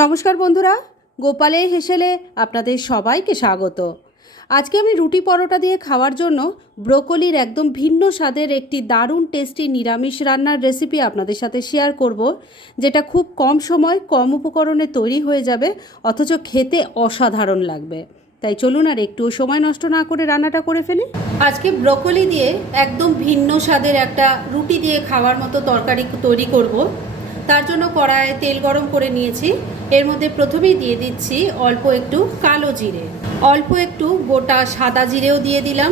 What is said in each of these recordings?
নমস্কার বন্ধুরা গোপালের হেসেলে আপনাদের সবাইকে স্বাগত। আজকে আমি রুটি পরোটা দিয়ে খাওয়ার জন্য ব্রোকলির একদম ভিন্ন স্বাদের একটি দারুণ টেস্টি নিরামিষ রান্নার রেসিপি আপনাদের সাথে শেয়ার করব, যেটা খুব কম সময়, কম উপকরণে তৈরি হয়ে যাবে, অথচ খেতে অসাধারণ লাগবে। তাই চলুন আর একটুও সময় নষ্ট না করে রান্নাটা করে ফেলি। আজকে ব্রোকলি দিয়ে একদম ভিন্ন স্বাদের একটা রুটি দিয়ে খাওয়ার মতো তরকারি তৈরি করব। তার জন্য কড়ায় তেল গরম করে নিয়েছি। এর মধ্যে প্রথমেই দিয়ে দিচ্ছি অল্প একটু কালো জিরে। অল্প একটু গোটা সাদা জিরেও দিয়ে দিলাম।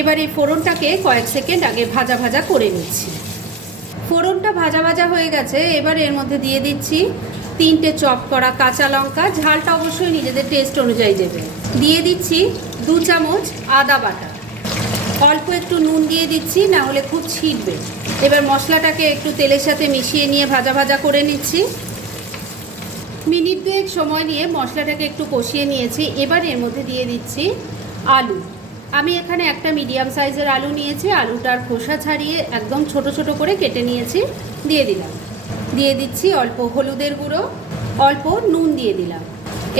এবার এই ফোড়নটাকে কয়েক সেকেন্ড আগে ভাজা ভাজা করে নিচ্ছি। ফোড়নটা ভাজা ভাজা হয়ে গেছে। এবার এর মধ্যে দিয়ে দিচ্ছি তিনটে চপ করা কাঁচা লঙ্কা। ঝালটা অবশ্যই নিজেদের টেস্ট অনুযায়ী দেবে। দিয়ে দিচ্ছি দু চামচ আদা বাটা। অল্প একটু নুন দিয়ে দিচ্ছি না হলে খুব ছিটবে। এবার মশলাটাকে একটু তেলের সাথে মিশিয়ে নিয়ে ভাজা ভাজা করে নিচ্ছি। মিনিট দুয়েক সময় নিয়ে মশলাটাকে একটু কষিয়ে নিয়েছি। এবার এর মধ্যে দিয়ে দিচ্ছি আলু। আমি এখানে একটা মিডিয়াম সাইজের আলু নিয়েছি। আলুটার খোসা ছাড়িয়ে একদম ছোট ছোট করে কেটে নিয়েছি। দিয়ে দিলাম। দিয়ে দিচ্ছি অল্প হলুদের গুঁড়ো, অল্প নুন দিয়ে দিলাম।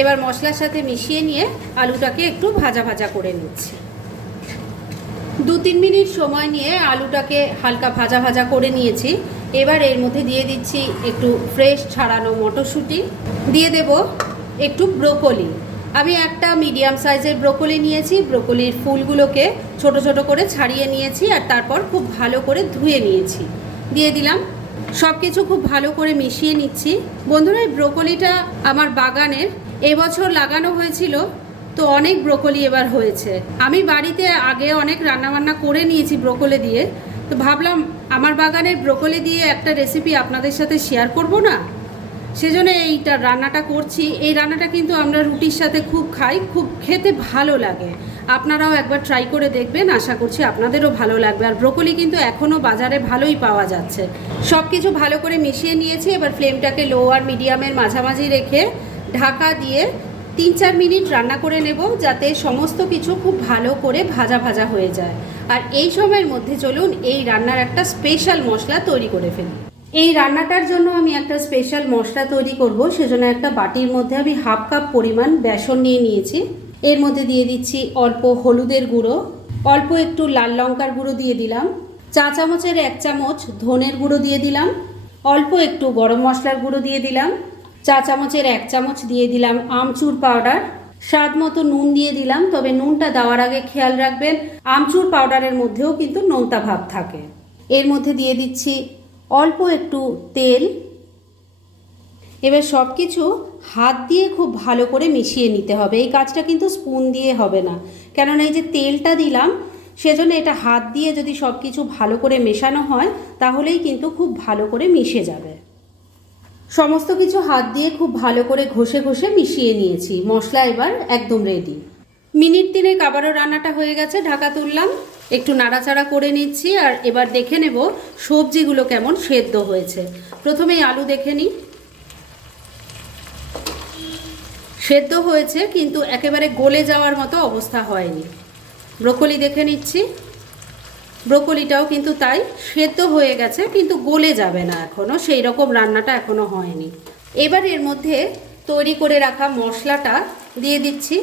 এবার মশলার সাথে মিশিয়ে নিয়ে আলুটাকে একটু ভাজা ভাজা করে নিচ্ছি। দু তিন মিনিট সময় নিয়ে আলুটাকে হালকা ভাজা ভাজা করে নিয়েছি। এবার এর মধ্যে দিয়ে দিচ্ছি একটু ফ্রেশ ছাড়ানো মটরশুঁটি। দিয়ে দেব একটু ব্রোকলি। আমি একটা মিডিয়াম সাইজের ব্রোকলি নিয়েছি, ব্রোকলির ফুলগুলোকে ছোট ছোট করে ছাড়িয়ে নিয়েছি আর তারপর খুব ভালো করে ধুয়ে নিয়েছি। দিয়ে দিলাম সব কিছু খুব ভালো করে মিশিয়ে নিচ্ছি। বন্ধুরা, এই ব্রোকলিটা আমার বাগানের এবছর লাগানো হয়েছিল, তো অনেক ব্রোকলি এবার হয়েছে। আমি বাড়িতে আগে অনেক রান্নাবান্না করে নিয়েছি ব্রোকলি দিয়ে তো ভাবলাম আমার বাগানের ব্রোকলি দিয়ে একটা রেসিপি আপনাদের সাথে শেয়ার করব না? সেজন্য এইটা রান্নাটা করছি। এই রান্নাটা কিন্তু আমরা রুটির সাথে খুব খাই, খুব খেতে ভালো লাগে। আপনারাও একবার ট্রাই করে দেখবেন, আশা করছি আপনাদেরও ভালো লাগবে। আর ব্রোকলি কিন্তু এখনও বাজারে ভালোই পাওয়া যাচ্ছে। সব কিছু ভালো করে মিশিয়ে নিয়েছি, এবার ফ্লেমটাকে লো আর মিডিয়ামের মাঝামাঝি রেখে ঢাকা দিয়ে তিন চার মিনিট রান্না করে নেব, যাতে সমস্ত কিছু খুব ভালো করে ভাজা ভাজা হয়ে যায়। আর এই সময়ের মধ্যে চলুন এই রান্নার একটা স্পেশাল মশলা তৈরি করে ফেলি। এই রান্নাটার জন্য আমি একটা স্পেশাল মশলা তৈরি করব, সেজন্য একটা বাটির মধ্যে আমি হাফ কাপ পরিমাণ বেসন নিয়ে নিয়েছি। এর মধ্যে দিয়ে দিচ্ছি অল্প হলুদের গুঁড়ো, অল্প একটু লাল লঙ্কার গুঁড়ো দিয়ে দিলাম, চা চামচের এক চামচ ধনের গুঁড়ো দিয়ে দিলাম, অল্প একটু গরম মশলার গুঁড়ো দিয়ে দিলাম, চা চামচের এক চামচ দিয়ে দিলাম আমচুর পাউডার স্বাদ মতো নুন দিয়ে দিলাম, তবে নুনটা দেওয়ার আগে খেয়াল রাখবেন, আমচুর পাউডারের মধ্যেও কিন্তু নোনতা ভাব থাকে। এর মধ্যে দিয়ে দিচ্ছি অল্প একটু তেল। এবার সব কিছু হাত দিয়ে খুব ভালো করে মিশিয়ে নিতে হবে। এই কাজটা কিন্তু স্পুন দিয়ে হবে না। কেননা এই যে তেলটা দিলাম, সেজন্য এটা হাত দিয়ে যদি সব কিছু ভালো করে মেশানো হয়, তাহলেই কিন্তু খুব ভালো করে মিশে যাবে। সমস্ত কিছু হাত দিয়ে খুব ভালো করে ঘষে ঘষে মিশিয়ে নিয়েছি। মশলা এবার একদম রেডি মিনিট তিনেক কাবারও রান্নাটা হয়ে গেছে, ঢাকা তুললাম। একটু নাড়াচাড়া করে নিচ্ছি আর এবার দেখে নেব সবজিগুলো কেমন সেদ্ধ হয়েছে। প্রথমেই আলু দেখে নিই। সেদ্ধ হয়েছে, কিন্তু একেবারে গলে যাওয়ার মতো অবস্থা হয়নি। ব্রোকলি দেখে নিচ্ছি। ব্রোকলিটাও কিন্তু তাই সেদ্ধ হয়ে গেছে, কিন্তু গলে যাবে না এখনও সেই রকম রান্নাটা এখনও হয়নি। এবার এর মধ্যে তৈরি করে রাখা মশলাটা দিয়ে দিচ্ছি।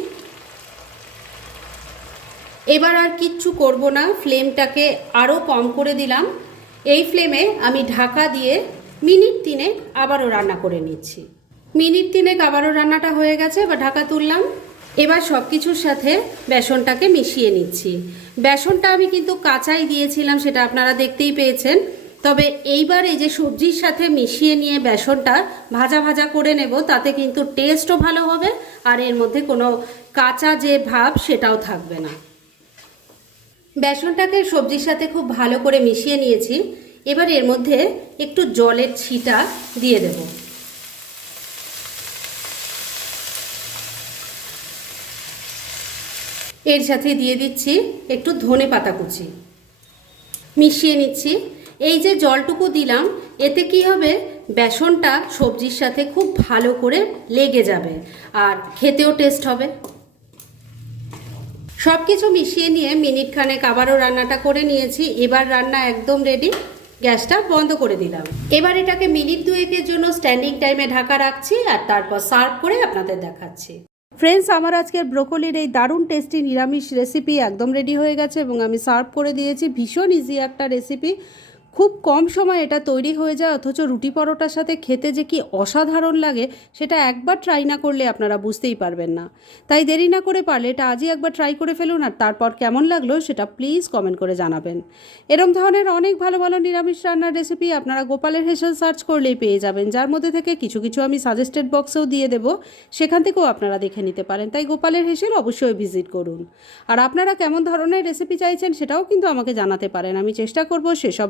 এবার আর কিচ্ছু করব না, ফ্লেমটাকে আরও কম করে দিলাম। এই ফ্লেমে আমি ঢাকা দিয়ে মিনিট তিনেক আবারও রান্না করে নিচ্ছি। মিনিট তিনেক আবারও রান্নাটা হয়ে গেছে বা ঢাকা তুললাম। এবার সব কিছুর সাথে বেসনটাকে মিশিয়ে নিচ্ছি। বেসনটা আমি কিন্তু কাঁচাই দিয়েছিলাম, সেটা আপনারা দেখতেই পেয়েছেন। তবে এইবার এই যে সবজির সাথে মিশিয়ে নিয়ে বেসনটা ভাজা ভাজা করে নেব, তাতে কিন্তু টেস্টও ভালো হবে আর এর মধ্যে কোনো কাঁচা যে ভাব সেটাও থাকবে না। বেসনটাকে সবজির সাথে খুব ভালো করে মিশিয়ে নিয়েছি। এবার এর মধ্যে একটু জলের ছিটা দিয়ে দেব। এর সাথে দিয়ে দিচ্ছি একটু ধনে পাতা কুচি। মিশিয়ে নিচ্ছি। এই যে জলটুকু দিলাম, এতে কি হবে? বেসনটা সবজির সাথে খুব ভালো করে লেগে যাবে আর খেতেও টেস্ট হবে। সব কিছু মিশিয়ে নিয়ে মিনিট খানেক আবারও রান্নাটা করে নিয়েছি। এবার রান্না একদম রেডি গ্যাসটা বন্ধ করে দিলাম। এবার এটাকে মিনিট দুয়েকের জন্য স্ট্যান্ডিং টাইমে ঢাকা রাখছি আর তারপর সার্ভ করে আপনাদের দেখাচ্ছি। ফ্রেন্ডস আমার আজকের ব্রোকলির এই দারুণ টেস্টি নিরামিষ রেসিপি একদম রেডি হয়ে গেছে এবং আমি সার্ভ করে দিয়েছি ভীষণ ইজি একটা রেসিপি খুব কম সময় এটা তৈরি হয়ে যায়, অথচ রুটি পরোটার সাথে খেতে যে কি অসাধারণ লাগে, সেটা একবার ট্রাই না করলে আপনারা বুঝতেই পারবেন না। তাই দেরি না করে পারলে এটা আজই একবার ট্রাই করে ফেলুন, আর তারপর কেমন লাগল সেটা প্লিজ কমেন্ট করে জানাবেন। এরম ধরনের অনেক ভালো ভালো নিরামিষ রান্নার রেসিপি আপনারা গোপালের হেসেল সার্চ করলেই পেয়ে যাবেন, যার মধ্যে থেকে কিছু কিছু আমি সাজেস্টেড বক্সেও দিয়ে দেবো, সেখান থেকেও আপনারা দেখে নিতে পারেন। তাই গোপালের হেসেল অবশ্যই ভিজিট করুন। আর আপনারা কেমন ধরনের রেসিপি চাইছেন সেটাও কিন্তু আমাকে জানাতে পারেন, আমি চেষ্টা করব সেসব